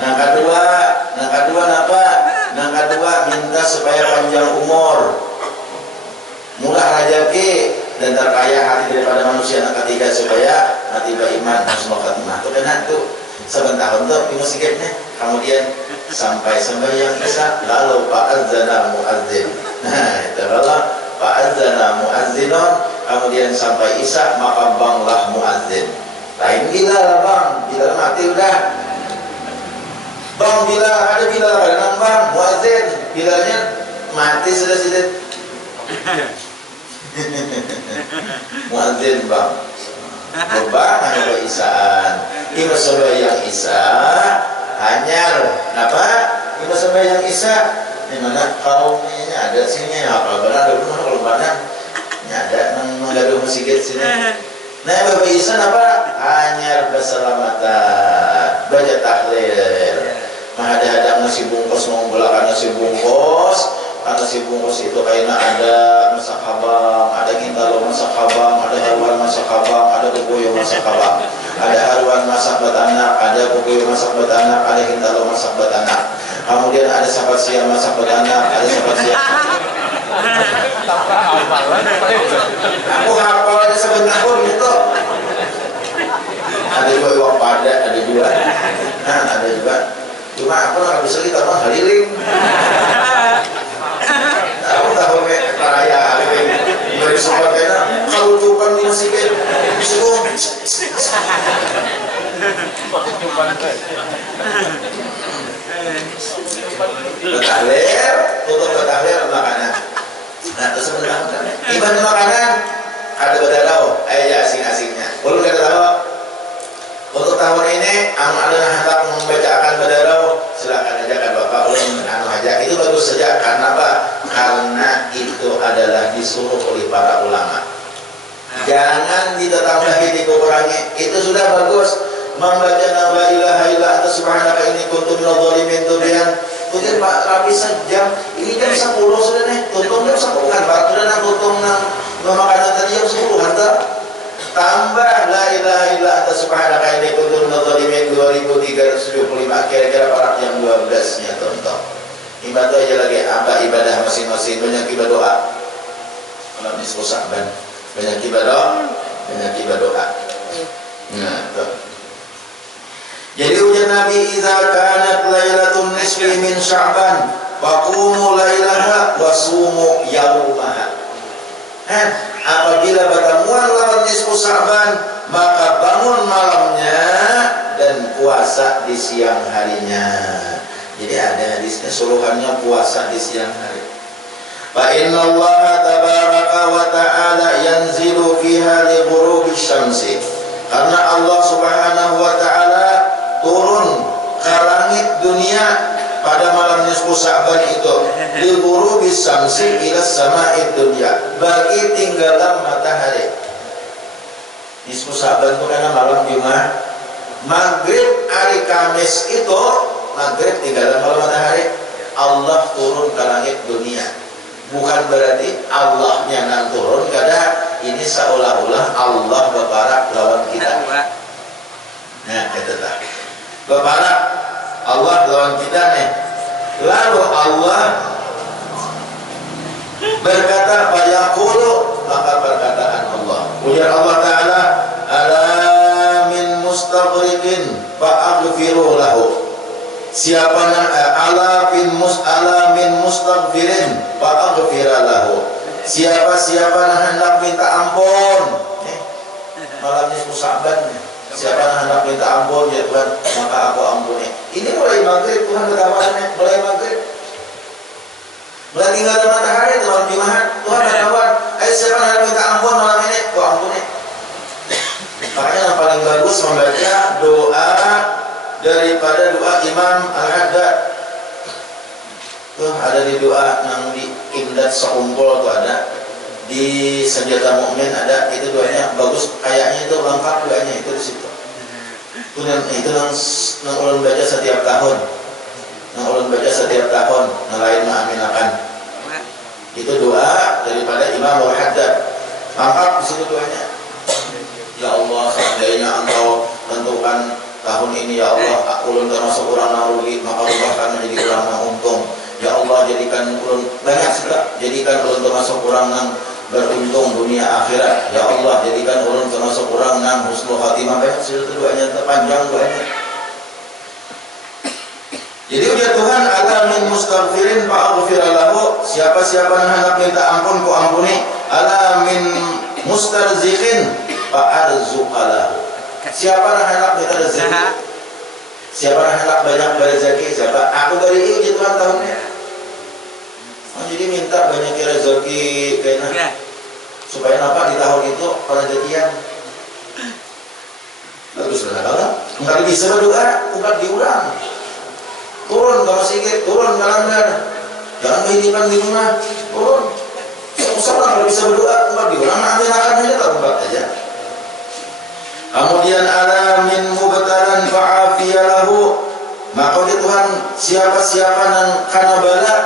Yang kedua apa? Yang kedua minta supaya panjang umur, murah rezeki dan terkaya hati daripada manusia. Yang ketiga supaya hati beriman husnul khatimah. Itu dan itu sebentar untuk musiknya. Kemudian sampai sembahyang isya lalu fa'adzana muadzin. Nah, itu kalau fa'adzana muazzinun, kemudian sampai isya maka banglah muazzin. Lain bila lah bang, bila mati udah. Bang bila ada bila kadang bang muazzin, bilanya mati sudah. Muazzin bang. Bang hanya isaan. Ima sembahyang isya hanyar apa? Ima sembahyang isya di mana kaumnya ada sini apa benar ada rumah kalau badan ada mengadu masjid sini. Nah bapak isya apa? Hanyar berselamatan baca tahlil. Ada nasi bungkus mengumpulkan nasi bungkus. Karena nasi bungkus itu kayaknya ada masak habang, ada kintalo masak habang, ada haruan masak habang, ada kukuyo masak habang, ada haruan masak batanak, ada kukuyo masak batanak, ada kintalo masak batanak. Kemudian ada sahabat siang masak batanak, ada sahabat siang. Aku hafal aja sebentar pun gitu. Ada dua uang pada, ada dua. Nah, ada juga. Cuma aku nggak bisa kita mah haliling. Aku tahu kayak raya haliling. Dari sobat kayaknya kalau tukan di masjid disuruh. Bertahlir, tutup bertahlir makanan. Nah terus sebentar ibadah makanan ada badalau, aja asing-asingnya. Belum kita tahu. Untuk tahun ini ada hendak membacakan badalau, silakan aja kan bapak ulun aja itu bagus saja. Karena apa? Karena itu adalah disuruh oleh para ulama. Jangan ditambahi, dikurangi. Itu sudah bagus. Membaca la ilaha illa anta subhanaka inni kuntu minadh dhalimin tubian. Mungkin Pak rapi sejam. Ini jam 10 sudah nih. Tutung jam 10 kan. Pak sudah nang tutung nang makanan tadi jam 10 kan. Tambah la ilaha illa anta subhanaka inni kuntu minadh dhalimin 2375. Kira-kira parak yang 12-nya tonton. Ibadah aja lagi apa ibadah masing-masing. Banyak ibadah doa. Malam nisfu Sya'ban. Banyak ibadah, banyak ibadah doa. Nah, tuh. Jadi ujar Nabi, "Idza kanat lailatul nisfi min Sya'ban, faqumu lailaha wa sumu yaumaha." Apabila pertemuan malam nisfu Sya'ban, maka bangun malamnya dan puasa di siang harinya. Jadi ada hadisnya suruhannya puasa di siang hari. Fa inna Allah tabaraka wa ta'ala yanzilu fiha li ghurubi syamsi. Karena Allah Subhanahu wa ta'ala turun ke langit dunia pada malam nisfu Sya'ban itu li ghurubi syamsi ila sama'id dunya, bagi tinggalan matahari. Nisfu Sya'ban itu karena malam Jumat, maghrib hari Kamis itu maghrib tinggalan malam matahari, Allah turun ke langit dunia. Bukan berarti Allahnya nang turun, kada ini seolah-olah Allah beparak lawan kita. Nah, itu dah. Beparak Allah lawan kita nih. Lalu Allah berkata, "Fayaqulu," maka perkataan Allah. Ujar Allah Taala, "Ala min mustaghriqin fa'aghfiru lahu." Siapa ala min mustaghfirin fa'aghfira lahu. Siapa yang hendak minta ampun, malam nisfu Sya'ban, siapa yang hendak minta ampun ya Tuhan, maka aku ampuni. Ini mulai maghrib Tuhan berkawannya, mulai maghrib, mulai tinggal matahari Tuhan Jumat, Tuhan berkawan. Siapa yang hendak minta ampun malam ini, aku ampuni. Makanya yang paling bagus membaca doa daripada doa Imam Al-Haddad. Tuh ada di doa yang di Imdad Sekumpul tuh ada, di Senjata Mukmin ada, itu doanya bagus, kayaknya itu lengkap doanya itu di situ. Itu yang ulun baca setiap tahun. Yang lain mengaminakan. Itu doa daripada Imam Al-Haddad. Lengkap di situ doanya. Ya Allah, seandainya Engkau tentukan tahun ini ya Allah, ulun termasuk orang yang rugi, maka ubahkan menjadi orang yang untung. Ya Allah jadikan ulun banyak sudah, jadikan ulun termasuk orang yang beruntung dunia akhirat. Ya Allah jadikan ulun termasuk orang yang husnul khatimah. Banyak sudah doanya, terpanjang doanya. Jadi ujar Tuhan, ala min mustaghfirin fa'aghfir lahu. Siapa-siapa yang hendak minta ampun ku ampuni. Ala min mustarziqin fa'arzuqalahu. Siapa yang hendak minta rezeki, siapa yang hendak banyak berezeki, siapa aku beri uji Tuhan tahunnya. Jadi minta banyak rezeki kayaknya supaya apa di tahun itu rezekian. Bagus benar kalau enggak bisa berdoa, enggak diulang. Turun ke masjid, turun ke langgar, jangan kehidupan di rumah, turun. Usah kalau bisa berdoa, enggak diulang, ambil akan aja tak ubat aja. Kemudian ala min mubtalan fa'afiyalahu. Maka dia Tuhan, siapa-siapa yang kena bala,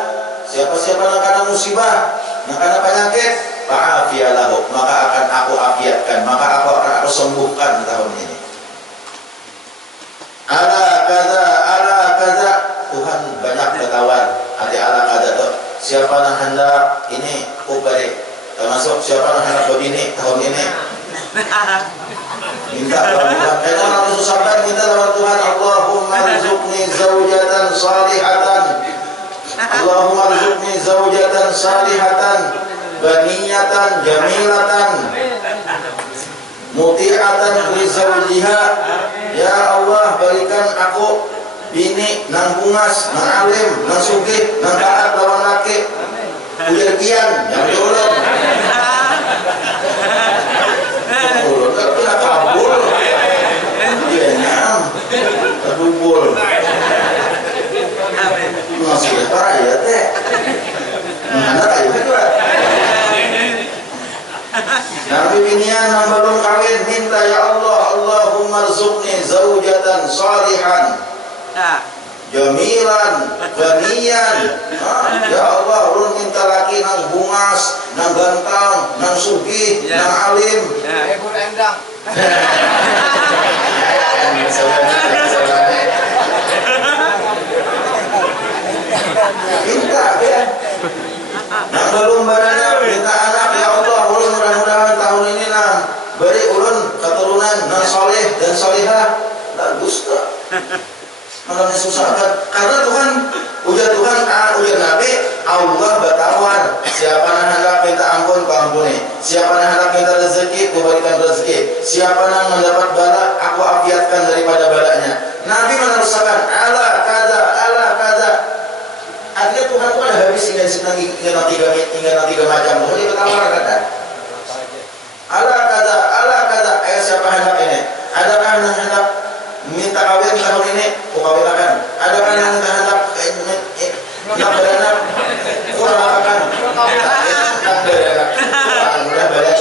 siapa-siapa yang kena musibah, yang kena penyakit, fa'afiyalahu, maka akan aku afiatkan, maka aku sembuhkan tahun ini. Ala kaza, Tuhan banyak bertawar. Hati ala kaza tuh. Siapa yang hendak ini ubari, termasuk siapa yang hendak begini tahun ini. Minta kepada Tuhan. Karena orang susah banget minta kepada Tuhan. Allahumma rzuqni zaujatan salihatan. Allahumma rzuqni zaujatan salihatan, baniyatan jamilatan, muti'atan li zawjiha. Ya Allah berikan aku bini nang bungas, nang alim, nang sugih, nang taat lawan laki. Ujar kian yang diulung. Ulun tak pernah kabul. Dia nyam terbubul. Masih parah ya teh. Mana kayu kedua. Nabi binian yang belum kawin minta ya Allah, Allahumma rzuqni zaujatan salihan, jamilan, ghaniyan. Ya Allah, ulun minta laki nang bungas, nang gantang, nang sugih, nang alim. Ibu endang. Minta ya. Nang belum barana minta anak ya Allah, ulun mudah-mudahan tahun ini nang beri ulun keturunan nang soleh dan solihah. Bagus tuh. Makanya susah banget. Karena Tuhan, ujar Tuhan, ujar Nabi, Allah bertawar. Siapa yang hendak minta ampun, kau ampuni. Siapa yang hendak minta rezeki, kau berikan rezeki. Siapa yang mendapat bala, aku afiatkan daripada balanya. Nabi meneruskan, ala kaza. Artinya Tuhan itu ada habis ingin tiga macam. Dia bertawar kata. Ala kaza. Siapa hendak ini? Adakah yang hendak minta kawin tahun ini, ku kawinkan. Adakah yang hendak beranak, ku anakkan. Hendak beranak, mudah balik.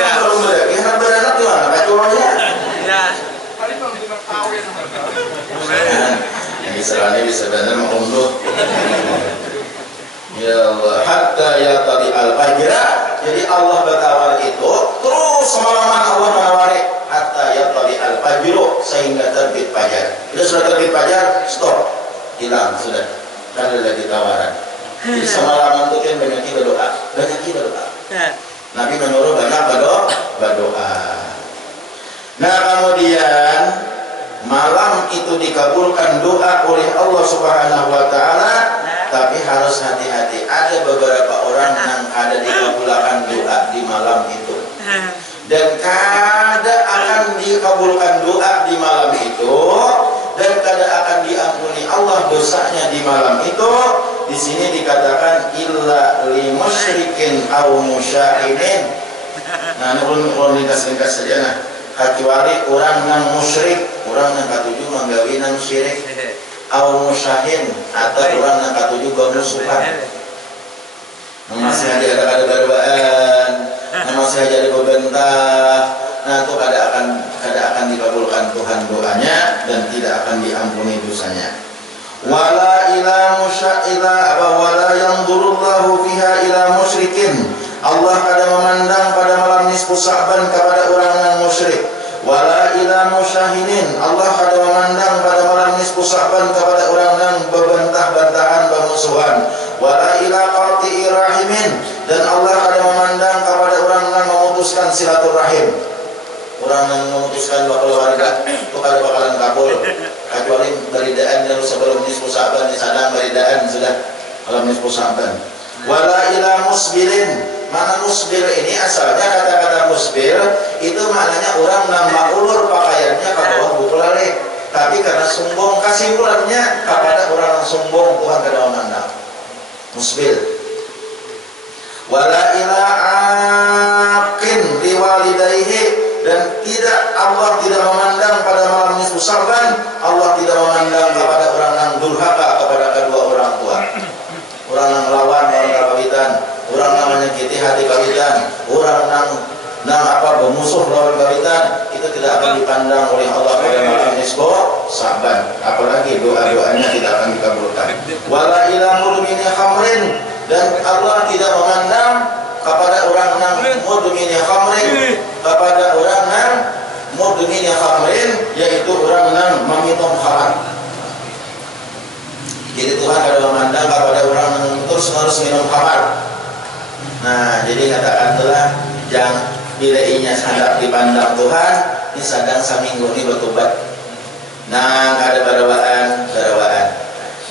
Kalau mudah, hendak beranak tuh anak kecuali. Ini serani bisa benar mengunduh. Ya Allah, hatta ya tadi al-fajra. Jadi Allah bertawar itu terus semalaman Allah menawari hatta ya tadi al-fajru sehingga terbit fajar. Bila sudah terbit fajar, stop, hilang sudah. Kan ada lagi tawaran. Jadi semalaman itu kan banyak kita doa. Nabi menyuruh banyak berdoa. Nah kemudian malam itu dikabulkan doa oleh Allah Subhanahu wa taala, tapi harus hati-hati. Ada beberapa orang yang ada dikabulkan doa di malam itu. Dan kada akan dikabulkan doa di malam itu, dan kada akan diampuni Allah dosanya di malam itu. Di sini dikatakan illa li musyrikin aw musyahinin. Nah, ulun ringkas saja nah. Kecuali orang yang musyrik, orang yang katuju menggawi nang syirik, aw musyahin atau orang yang katuju bermusuhan. Masih ada gadaan, masih ada bebentak. Nah itu kada akan dikabulkan Tuhan doanya dan tidak akan diampuni dosanya. Wala ila musyaila wala yanzurullahu fiha ila musyrikin. Allah kada memandang pada malam nisfu Sya'ban kepada orang yang musyrik. Wala ila musyahinin. Allah kada memandang pada malam nisfu Sya'ban kepada orang yang berbantah-bantahan orang yang memutuskan bakal warga itu kada bakalan kabul kecuali baridaan dan sebelum nisfu Sa'ban disadang baridaan sudah kalau nisfu Sa'ban. Wala ila musbilin, mana musbil ini asalnya kata-kata musbil itu maknanya orang nambah ulur pakaiannya ke bawah bukulare, tapi karena sombong kesimpulannya kepada orang yang sombong Tuhan kada memandang musbil. Wala ila aqin liwalidayhi, dan tidak Allah tidak memandang pada malam nisfu Sa'ban, Allah tidak memandang kepada orang yang durhaka kepada kedua orang tua, orang yang lawan orang kawitan, orang yang menyakiti hati kawitan, orang yang bermusuh lawan kawitan, itu tidak akan dipandang oleh Allah pada malam nisfu Sa'ban, apalagi doa-doanya tidak akan dikabulkan. Wala ila mudmini khamrin, dan Allah tidak memandang kepada orang yang mudmini khamrin, kepada orang yang mudmini khamrin, yaitu orang yang meminum khamar. Jadi Tuhan kada memandang kepada orang yang terus harus minum khamar. Nah, jadi katakanlah yang bila inya sadar dipandang Tuhan, ini sadang saminggu ini bertobat. Nang ada barawaan,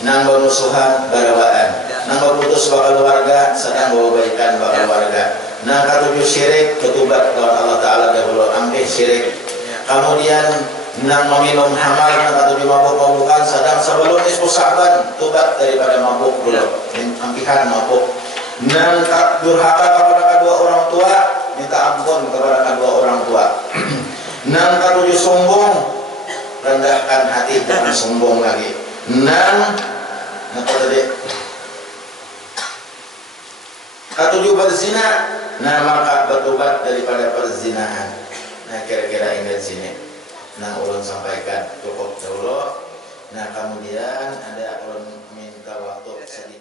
nang bermusuhan, barawaan. Nang berputus bakal keluarga, sedang baikan bakal keluarga. Nang katujuh syirik, ketubat lawan Allah Ta'ala dahulu ambil syirik. Kemudian nang meminum hamar, nang katujuh mabuk-mabukan, sedang sebelum nisfu Sa'ban, tubat daripada mabuk dulu, ampihan mabuk. Nang durhaka kepada kedua orang tua, minta ampun kepada kedua orang tua. Nang katujuh sombong, rendahkan hati, jangan sombong lagi. Nang apa tadi? Katujuh berzina, nah maka bertobat daripada perzinahan. Nah kira-kira ini di sini. Nah ulun sampaikan cukup dahulu. Nah kemudian ada ulun minta waktu sedikit.